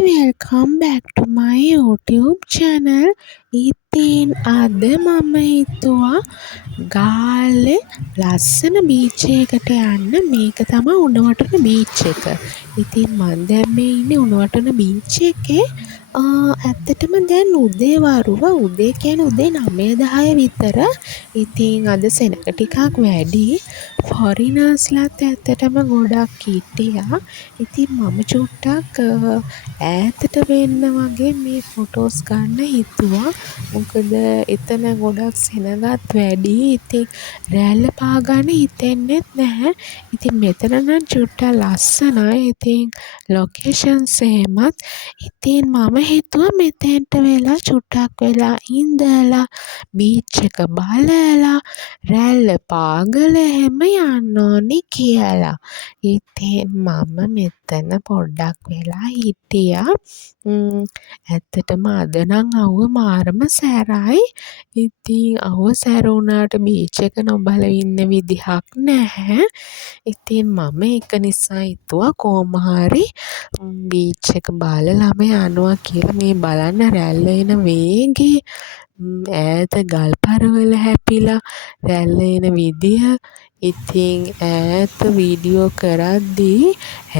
welcome back to my YouTube channel. ඉතින් අද මම හිතුවා ගාල්ලේ ලස්සන බීච් එකකට යන්න. මේක තමයි උණවටන බීච් එක. ඉතින් මම දැන් මේ ඉන්නේ උණවටන බීච් එකේ. ඇත්තටම දැන් උදේ වරුව උදේ කියන්නේ උදේ 9:10 විතර. ඉතින් අද සෙනග ටිකක් වැඩි. ෆොරිනර්ස්ලාත් ඇත්තටම ගොඩක් හිටියා. ඉතින් මම චුට්ටක් ඈතට වෙන්න වගේ මේ ෆොටෝස් ගන්න හිතුවා. මොකද එතන ගොඩක් සෙනගත් වැඩි. ඉතින් රැල්ල පාගන්න හිතෙන්නෙත් නැහැ. ඉතින් මෙතන නම් චුට්ටක් ලස්සනයි. ඉතින් ලොකේෂන්ස් එහෙමත්. ඉතින් මම හිතුවා මෙතෙන්ට වෙලා චුට්ටක් වෙලා ඉඳලා බීච් එක බලලා රැල්ල පාගලා එහෙම යන්න ඕනි කියලා. ඉතින් මම මෙතන පොඩ්ඩක් වෙලා හිටියා. ඇත්තටම අද නම් අවුව මාරම සැරයි. ඉතින් අවුව සැර වුණාට බීච් එක නොබලා ඉන්න විදිහක් නැහැ. ඉතින් මම ඒක නිසා හිතුවා කොහොම හරි බීච් එක බලලාම යනවා කියලා. මේ බලන්න රැල්ල එන වේගේ, ඈත ගල් පරවල හැපිලා රැල්ල එන විදිය. ඉතින් ඈත වීඩියෝ කරද්දී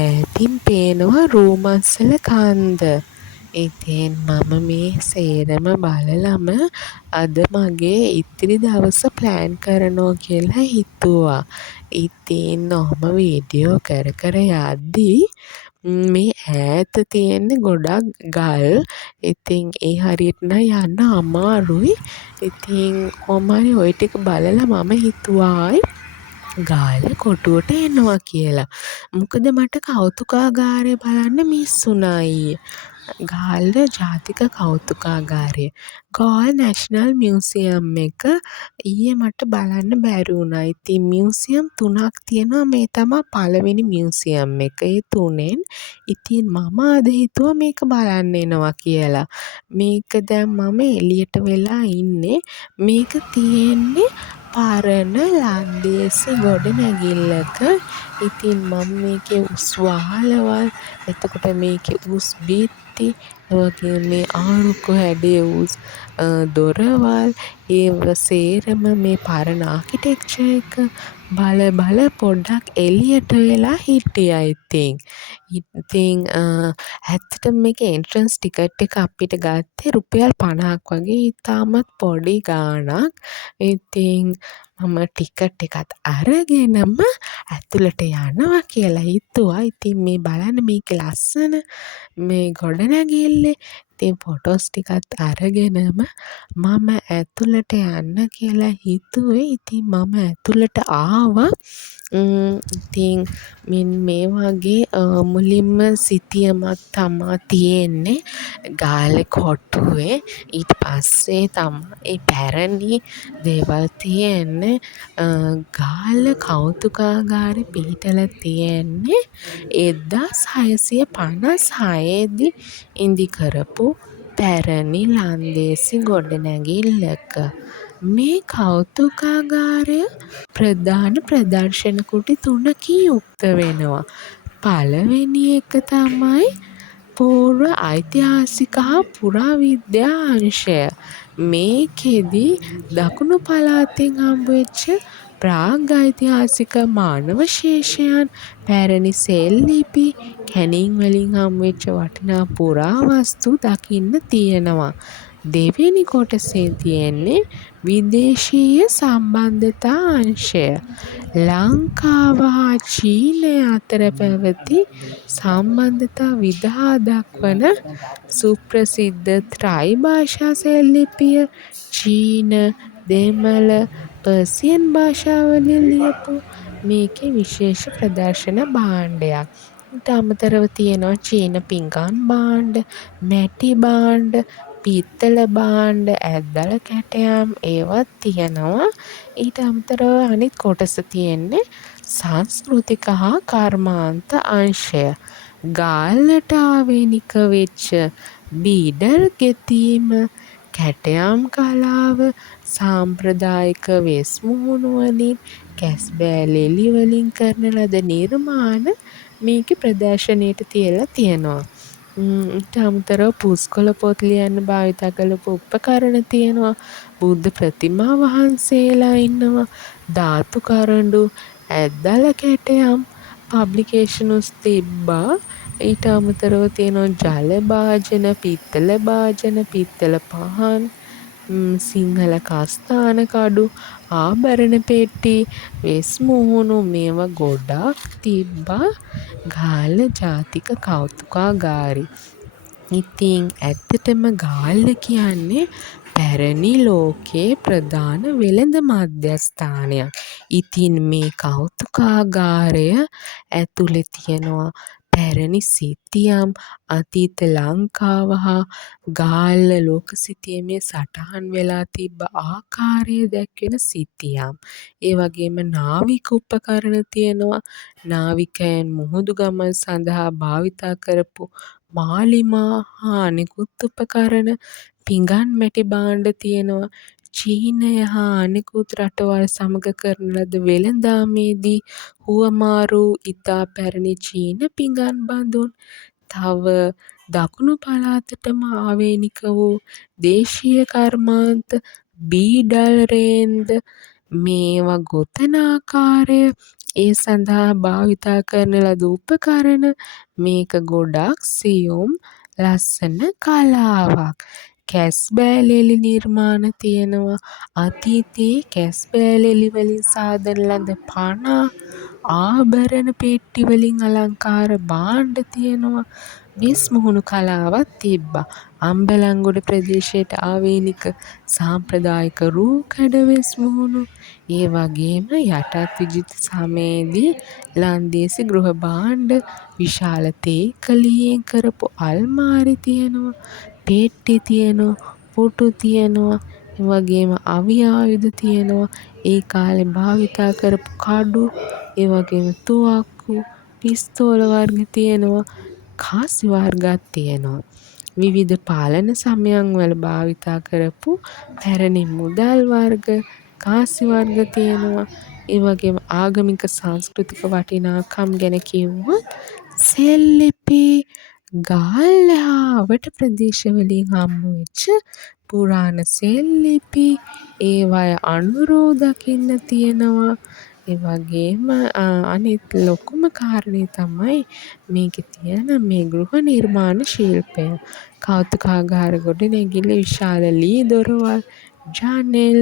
ඈතින් පේනවා රූමස්සල කන්ද. ඉතින් මම මේ සේරම බලලම අද මගේ ඉතිරි දවස ප්ලෑන් කරනවා කියලා හිතුවා. ඉතින් ඔහොම වීඩියෝ කර යද්දී මේ ඈත තියෙන්නේ ගොඩක් ගල්. ඉතින් ඒ හරියට නම් යන්න අමාරුයි. ඉතින් කොහොම හරි ওই ටික බලලා මම හිතුවායි ගාල්ලේ කොටුවට එනවා කියලා. මොකද මට කෞතුකාගාරය බලන්න මිස් වුණා ඊයේ. ගාල්ල ජාතික කෞතුකාගාරය, ගාල් නැෂනල් මියුසියම් එක ඊයේ මට බලන්න බැරි වුණා. ඉතින් මියුසියම් 3ක් තියෙනවා. මේ තමයි පළවෙනි මියුසියම් එක. ඒ 3ෙන් ඉතින් මම අද හිතුවා මේක බලන්න එනවා කියලා. මේක දැන් මම එළියට වෙලා ඉන්නේ. මේක තියෙන්නේ පරණ ලන්දේසි ගොඩනැගිල්ලක. ඉතින් මම මේකේ උස් වහලවල්, එතකොට මේකේ උස් බිත්ති, ඒ මේ ආරුක්කු හැඩයේ උස් දොරවල්, ඒව සේරම මේ පරණ ආකිටෙක්චර් එක බල පොඩ්ඩක් එළියට වෙලා හිටියා. ඉතින් ඇත්තටම මේකේ එන්ට්‍රන්ස් ටිකට් එක අපිට ගත්තේ රුපියල් 50ක් වගේ. ඉතාමත් පොඩි ගාණක්. ඉතින් මම ටිකට් එකත් අරගෙනම ඇතුළට යනවා කියලා හිතුවා. ඉතින් මේ බලන්න මේකේ ලස්සන මේ ගොඩනැගිල්ලේ. ඉතින් ෆොටෝස් ටිකත් අරගෙනම මම ඇතුළට යන්න කියලා හිතුවේ. ඉතින් මම ඇතුළට ආවා. ඉතින් මේ වගේ මුලින්ම සිතියමක් තමා තියෙන්නේ ගාල්ලේ කොටුවේ. ඊට පස්සේ තමයි පැරණි දේවල් තියෙන්නේ. ගාල්ල කෞතුකාගාරේ පිහිටලා තියෙන්නේ 1656 දී ඉදි කරපු පැරණි ලන්දේසි ගොඩනැගිල්ලක. මේ කෞතුකාගාරය ප්‍රධාන ප්‍රදර්ශන කුටි 3කින් යුක්ත වෙනවා. පළවෙනි එක තමයි පූර්ව ඓතිහාසික හා පුරාවිද්‍යා අංශය. මේකෙදි දකුණු පළාතෙන් හම්බවෙච්ච ප්‍රාග් ඓතිහාසික මානවශේෂයන්, පැරණි සෙල් ලිපි, කැණීම් වලින් හම්බවෙච්ච වටිනා පුරාවස්තු දකින්න තියෙනවා. දෙවෙනි කොටසේ තියෙන්නේ විදේශීය සම්බන්ධතා අංශය. ලංකාව හා චීනය අතර පැවති සම්බන්ධතා විදහා දක්වන සුප්‍රසිද්ධ ත්‍රයි භාෂා සෙල් ලිපිය, චීන, දෙමළ, පර්සියන් භාෂාවලින් ලියපු මේකේ විශේෂ ප්‍රදර්ශන භාණ්ඩයක්. ඊට අමතරව තියෙනවා චීන පිඟන් භාණ්ඩ, මැටි භාණ්ඩ, පිත්තල භාණ්ඩ, ඇද්දල කැටයම් ඒවත් තියෙනවා. ඊට අමතරව අනිත් කොටස තියෙන්නේ සංස්කෘතික හා කර්මාන්ත අංශය. ගාල්ලට ආවේනික වෙච්ච බීඩර් ගෙතීම, කැටයම් කලාව, සාම්ප්‍රදායික වෙස් මුහුණු වලින්, කැස්බෑ ලෙලි වලින් කරන ලද නිර්මාණ මේකේ ප්‍රදර්ශනයට තියලා තියෙනවා. ඊට අමතරව පුස්කොළ පොත් ලියන්න භාවිතා කරපු උපකරණ තියෙනවා. බුද්ධ ප්‍රතිමා වහන්සේලා ඉන්නවා. ධාතු කරඬු, ඇද්දල කැටයම් පබ්ලිකේෂනුස් තිබ්බා. ඊට අමතරව තියෙනවා ජල භාජන, පිත්තල භාජන, පිත්තල පහන්, සිංහල කස්ථාන කඩු, ආභරණ පෙට්ටි, වෙස් මුහුණු මේවා ගොඩක් තිබ්බා ගාල්ල ජාතික කෞතුකාගාරේ. ඉතින් ඇත්තටම ගාල්ල කියන්නේ පැරණි ලෝකයේ ප්‍රධාන වෙළඳ මධ්‍යස්ථානයක්. ඉතින් මේ කෞතුකාගාරය ඇතුලේ තියෙනවා පැරණි සිතියම්, අතීත ලංකාව හා ගාල්ල ලෝක සිතියමේ සටහන් වෙලා තිබ්බ ආකාරය දැක්වෙන සිතියම්. ඒ වගේම නාවික උපකරණ තියෙනවා. නාවිකයන් මුහුදු ගමන් සඳහා භාවිතා කරපු මාලිමා හා අනෙකුත් උපකරණ, පිඟන් මැටි භාණ්ඩ තියෙනවා. චීනය හා අනෙකුත් රටවල් සමග කරන ලද වෙළඳාමේදී හුවමාරු ඉතා පැරණි චීන පිඟන් බඳුන්. තව දකුණු පළාතටම ආවේනික වූ දේශීය කර්මාන්ත, බීඩල් රේන්ද මේවා ගොතන ආකාරය, ඒ සඳහා භාවිතා කරන ලද උපකරණ මේක ගොඩක් සියුම් ලස්සන කලාවක්. කැස්බෑ ලෙලි නිර්මාණ තියෙනවා. අතීතයේ කැස්බෑ ලෙලි වලින් සාදන ලද පනා, ආභරණ පෙට්ටි වලින් අලංකාර භාණ්ඩ තියෙනවා. වෙස් මුහුණු කලාවක් තිබ්බා. අම්බලන්ගොඩ ප්‍රදේශයට ආවේනික සාම්ප්‍රදායික රූකඩ වෙස් මුහුණු. ඒ වගේම යටත් විජිත සමයේදී ලන්දේසි ගෘහ භාණ්ඩ, විශාල තේකලියෙන් කරපු අල්මාරි තියෙනවා. පෙට්ටි තියෙනවා. පුටු තියෙනවා. ඒ වගේම අවි ආයුධ තියෙනවා. ඒ කාලේ භාවිතා කරපු කඩු, ඒ වගේම තුවක්කු, පිස්තෝල වර්ග තියෙනවා. කාසි වර්ගත් තියෙනවා. විවිධ පාලන සමයන් වල භාවිතා කරපු පැරණි මුදල් වර්ග, කාසි වර්ග තියෙනවා. ඒ වගේම ආගමික සංස්කෘතික වටිනාකම් ගැන කිව්වොත් සෙල්ලිපි, ගාල්ල හා අවට ප්‍රදේශවලින් හම්බ වෙච්ච පුරාණ සෙල්ලිපි, ඒවය අනුරෝ දකින්න තියෙනවා. ඒ වගේම අනිත් ලොකුම කාරණේ තමයි මේකේ තියෙන මේ ගෘහ නිර්මාණ ශිල්පය. කෞතුකාගාර ගොඩනැගිලි විශාල ලී දොරවල්, ජනෙල්,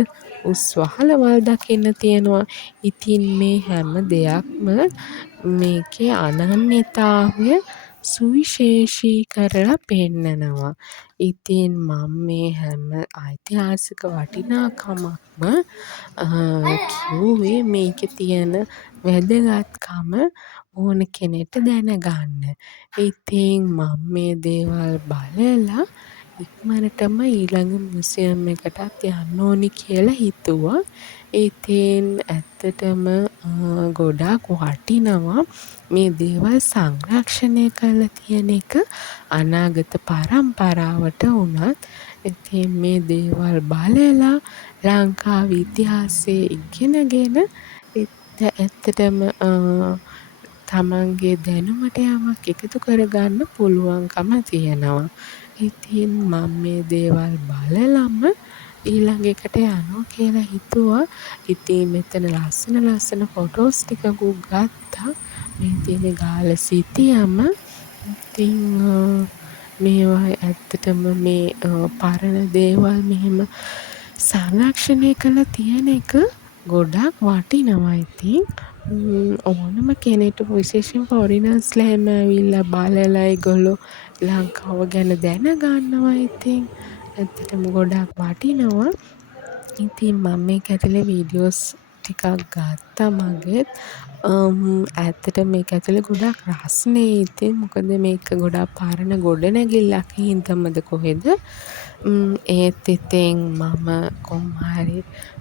උස් වහලවල් දකින්න තියෙනවා. ඉතින් මේ හැම දෙයක්ම මේකේ අනන්‍යතාවය සුවිශේෂී කරලා පෙන්නනවා. ඉතින් මම මේ හැම ඓතිහාසික වටිනාකමක්ම කිව්වේ මේකේ තියෙන වැදගත්කම ඕන කෙනෙක්ට දැනගන්න. ඉතින් මම මේ දේවල් බලලා ඉක්මනටම ඊළඟ මියුසියම් එකටත් යන්න ඕනි කියලා හිතුවා. ඉතින් ඇත්තටම ගොඩාක් වටිනවා මේ දේවල් සංරක්ෂණය කරලා තියෙන එක අනාගත පරම්පරාවට වුණත්. ඉතින් මේ දේවල් බලලා ලංකාවේ ඉතිහාසය ඉගෙනගෙන ඇත්තටම තමන්ගේ දැනුමට යමක් එකතු කරගන්න පුළුවන්කම තියෙනවා. ඉතින් මම මේ දේවල් බලලම ඊළඟ එකට යනවා කියලා හිතුවා. ඉතින් මෙතන ලස්සන ෆොටෝස් ටිකකුත් ගත්තා. මේ තියෙන ගාල්ල සිතියම. ඉතින් මේවා ඇත්තටම මේ පරණ දේවල් මෙහෙම සංරක්ෂණය කරලා තියෙන එක ගොඩක් වටිනවා. ඉතින් ඕනම කෙනෙක්ට විශේෂයෙන් ෆොරිනර්ස්ලා එහෙම ඇවිල්ලා බලලා ඒගොල්ලෝ ලංකාව ගැන දැනගන්නවා. ඉතින් ඇත්තටම ගොඩක් වටිනවා. ඉතින් මම මේක ඇතුලේ වීඩියෝස් ටිකක් ගත්තා මගෙත්. ඇත්තට මේක ඇතුලේ ගොඩක් රස්නේ. ඉතින් මොකද මේක ගොඩක් පරණ ගොඩනැගිල්ලක් හින්දාමද කොහෙද. ඒත් ඉතින් මම කොහොම හරි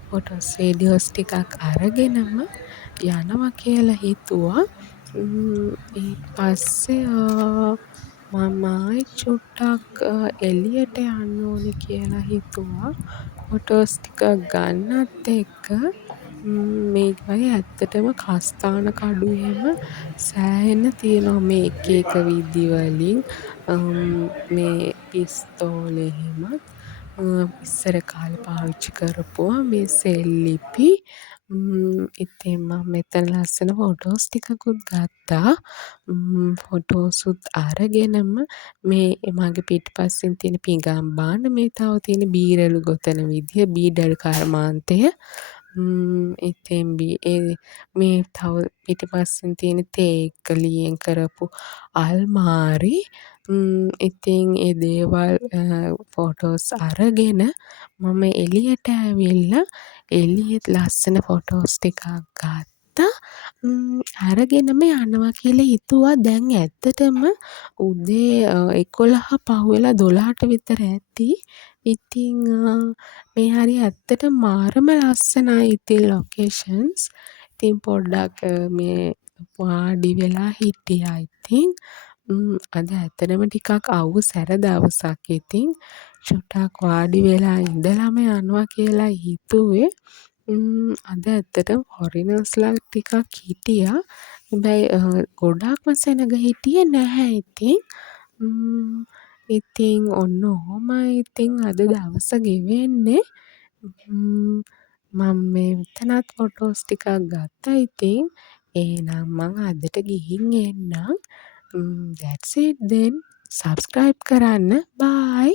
ෆොටෝස් වීඩියෝස් ටිකක් අරගෙනම යනවා කියලා හිතුවා. ඊට පස්සේ මම ආයෙත් චුට්ටක් එළියට යන්න ඕනේ කියලා හිතුවා. ෆොටෝස් ටිකක් ගන්නත් එක්ක මේ වගේ ඇත්තටම කස්ථාන කඩු එහෙම සෑහෙන්න තියෙනවා මේ එක එක විදි වලින්. මේ පිස්තෝල එහෙමත් ඉස්සර කාලේ පාවිච්චි කරපුවා මේ සෙල්ලිපි. ඉතින් මම මෙතන ලස්සන ෆොටෝස් ටිකකුත් ගත්තා. ෆොටෝසුත් අරගෙනම මේ මගේ පිටිපස්සෙන් තියෙන පිඟාන මේ තව තියෙන බීරලු ගොතන විදිය බීඩල් කර්මාන්තය. ඉතින් මේ තව පිටිපස්සෙන් තියෙන තේ එක්ක ලියෙන් කරපු අල්මාරි. ඉතින් ඒ දේවල් ෆොටෝස් අරගෙන මම එළියට ඇවිල්ලා එළියෙත් ලස්සන ෆොටෝස් ටිකක් ගත්තා. අරගෙනම යනවා කියලා හිතුවා. දැන් ඇත්තටම උදේ 11 පහුවෙලා 12ට විතර ඇති. ඉතින් මේ හරිය ඇත්තටම මාරම ලස්සනයි ඉතින් ලොකේෂන්ස්. ඉතින් පොඩ්ඩක් මේ වාඩි වෙලා හිටියා ඉතින්. අද ඇත්තටම ටිකක් අවුසැර දවසක් ඉතින්. චුට්ටක් වාඩි වෙලා ඉඳලම යනවා කියලා හිතුවේ. අද ඇත්තටම ෆොරිනර්ස්ලා ටිකක් හිටියා. හැබැයි ගොඩාක්ම සෙනග හිටියේ නැහැ ඉතින්. ඉතින් ඔන්න ඔහොමයි ඉතින් අද දවස ගෙවෙන්නේ. මම මෙතනත් ෆොටෝස් ටිකක් ගත්තා ඉතින්. එහෙනම් මං අදට ගිහින් එන්නම්. That's it then. subscribe කරන්න. bye.